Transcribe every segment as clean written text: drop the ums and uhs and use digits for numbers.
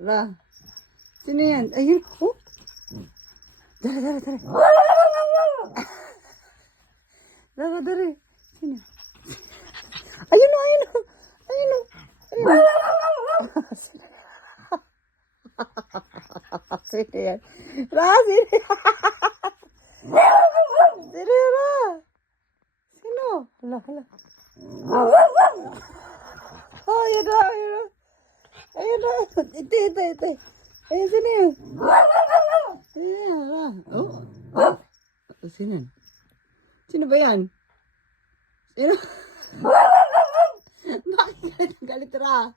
Ra. Sino yan? Ayun. Oh. Dara. Dara. Sino? Ayun o. Sino yan? Ra, sino yan? Sino yan, Ra? Sino? Hala. Oh, ayun na. Ito. Ayun, sino yan? Ayun, Ra. Oh. Sino yan? Sino ba yan? Sino? Bakit galit, Ra?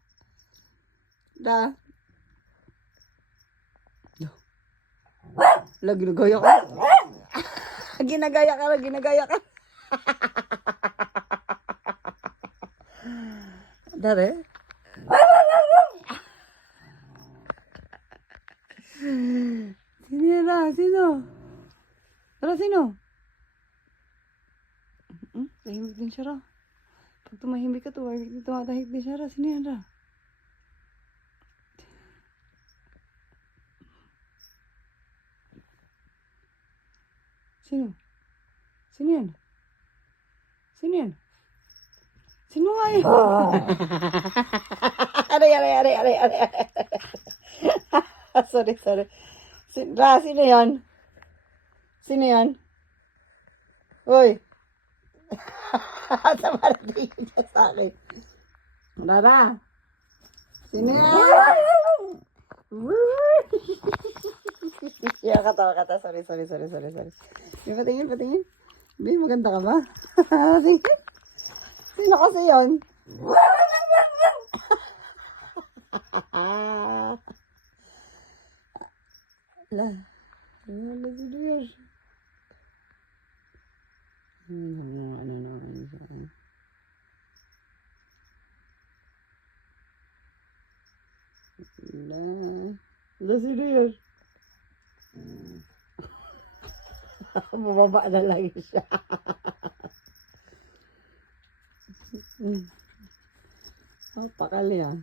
Ginagaya ka. Ginagaya ka. Dare? Sino yan, Ra? Sino? Ra, sino? Tahimik din siya, Ra. Pag tumahimik ka, tumatahimik din siya, Ra. Sino yan, Ra? Sino? Sino yan? Sino nga yun? Aray. Sorry. Ra, sino yan? Uy. Sama na tingin niya sa akin. Ra. Sino yan? Yeah, kata. Sorry. Patingin. Hindi, maganda ka ba? Sino kasi yun? Ala. Sino yun? Ala, sino yun? Bumaba na lang siya. Oh, pakali ah.